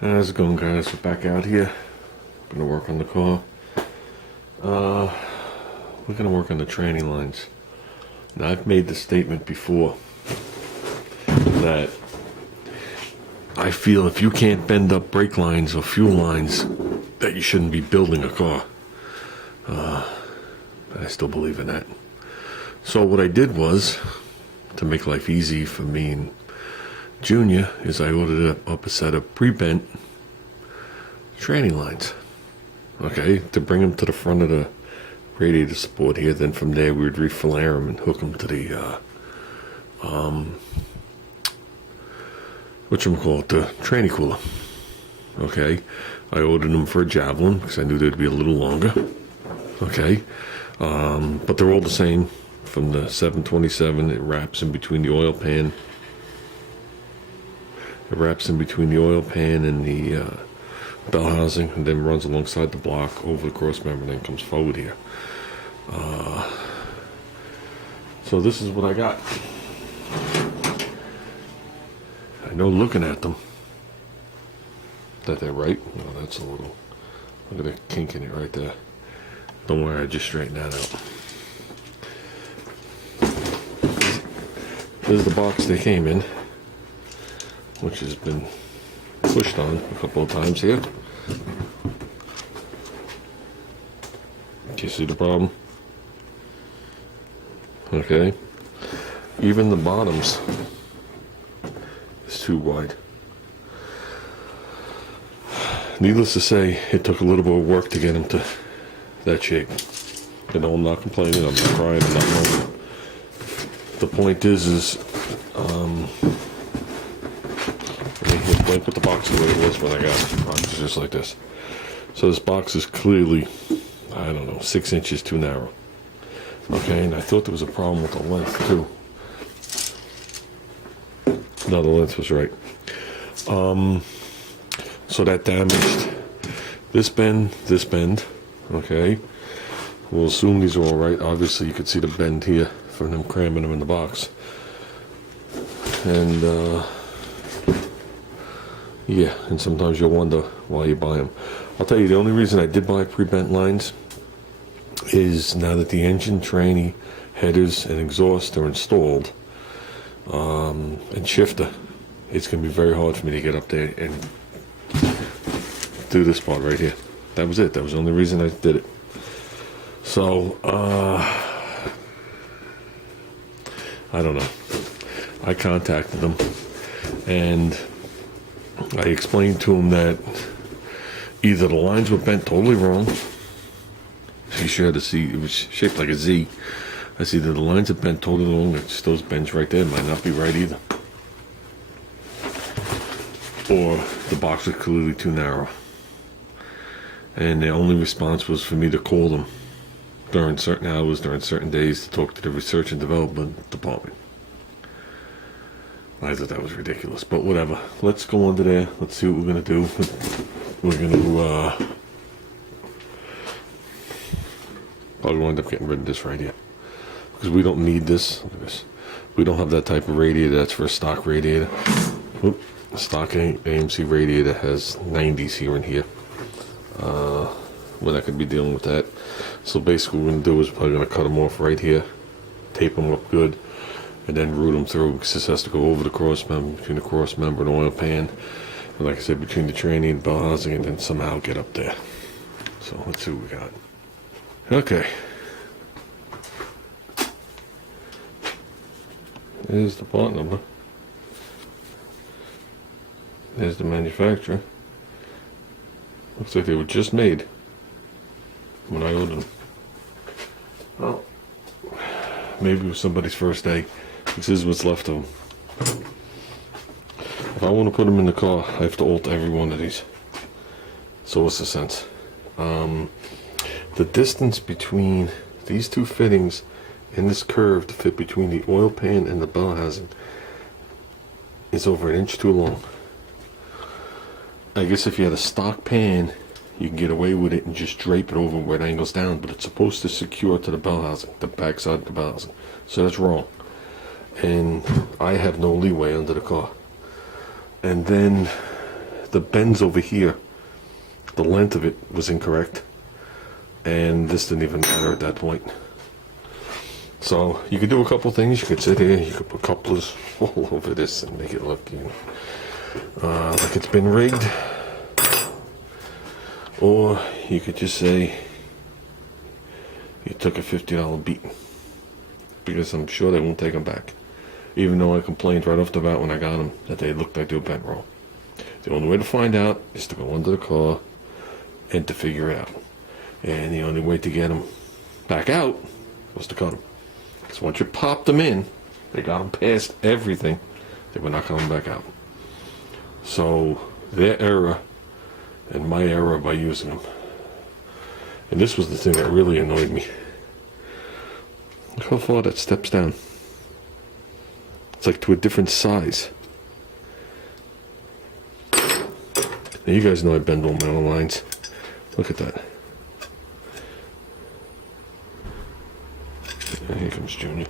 How's it going, guys? We're back out here. Gonna work on the car. We're gonna work on the tranny lines. Now, I've made the statement before that I feel if you can't bend up brake lines or fuel lines, that you shouldn't be building a car. I still believe in that. So what I did was, to make life easy for me and Junior, is I ordered up a set of pre-bent tranny lines. Okay, to bring them to the front of the radiator support here. Then from there we would reflare them and hook them to the the tranny cooler. Okay, I ordered them for a Javelin because I knew they'd be a little longer. Okay, but they're all the same. From the 727, it wraps in between the oil pan. It wraps in between the oil pan and the bell housing, and then runs alongside the block over the cross member, and then comes forward here. So this is what I got. I know looking at them that they're right. Oh, that's a little, look at the kink in it right there. Don't worry, I just straightened that out. This is the box they came in, which has been pushed on a couple of times here. Do you see the problem? Okay. Even the bottoms is too wide. Needless to say, it took a little bit of work to get them to that shape. You know, I'm not complaining, I'm not crying, I'm not moaning. The point is let me put the box the way it was when I got it. The box is just like this. So this box is clearly, I don't know, 6 inches too narrow. Okay, and I thought there was a problem with the length too. No, the length was right. So that damaged this bend, okay. We'll assume these are all right. Obviously you could see the bend here from them cramming them in the box. And yeah, and sometimes you'll wonder why you buy them. I'll tell you, the only reason I did buy pre-bent lines is now that the engine, tranny, headers, and exhaust are installed, and shifter, it's going to be very hard for me to get up there and do this part right here. That was it. That was the only reason I did it. So, I don't know. I contacted them, and I explained to them that either the lines were bent totally wrong. You sure had to see it was shaped like a Z. I see that the lines are bent totally wrong. It's those bends right there might not be right either. Or the box was clearly too narrow. And the only response was for me to call them during certain hours, during certain days, to talk to the research and development department. I thought that was ridiculous, but whatever. Let's go under there. Let's see what we're gonna do. We're gonna probably wind up getting rid of this right here because we don't need this. Look at this. We don't have that type of radiator. That's for a stock radiator. Oop. The stock AMC radiator has 90s here and here. We're not gonna be dealing with that. So basically, what we're gonna do is probably gonna cut them off right here, tape them up good, and then route them through, because this has to go over the cross member, between the cross member and oil pan, and like I said, between the tranny and bell housing, and then somehow get up there. So let's see what we got. Okay. There's the part number. There's the manufacturer. Looks like they were just made when I ordered them. Well, maybe it was somebody's first day. This is what's left of them. If I want to put them in the car, I have to alter every one of these. So what's the sense? The distance between these two fittings and this curve to fit between the oil pan and the bell housing is over 1 inch too long. I guess if you had a stock pan, you can get away with it and just drape it over where it angles down, but it's supposed to secure to the bell housing, the back side of the bell housing. So that's wrong. And I have no leeway under the car. And then the bends over here, the length of it was incorrect, and this didn't even matter at that point. So you could do a couple things. You could sit here, you could put couplers all over this and make it look, like it's been rigged. Or you could just say you took a $50 beat, because I'm sure they won't take them back. Even though I complained right off the bat when I got them that they looked like they were bent wrong. The only way to find out is to go under the car and to figure it out. And the only way to get them back out was to cut them. Because once you popped them in, they got them past everything, they were not coming back out. So their error and my error by using them. And this was the thing that really annoyed me. Look how far that steps down. It's like to a different size. Now you guys know I bend all my own lines. Look at that. And here comes Junior.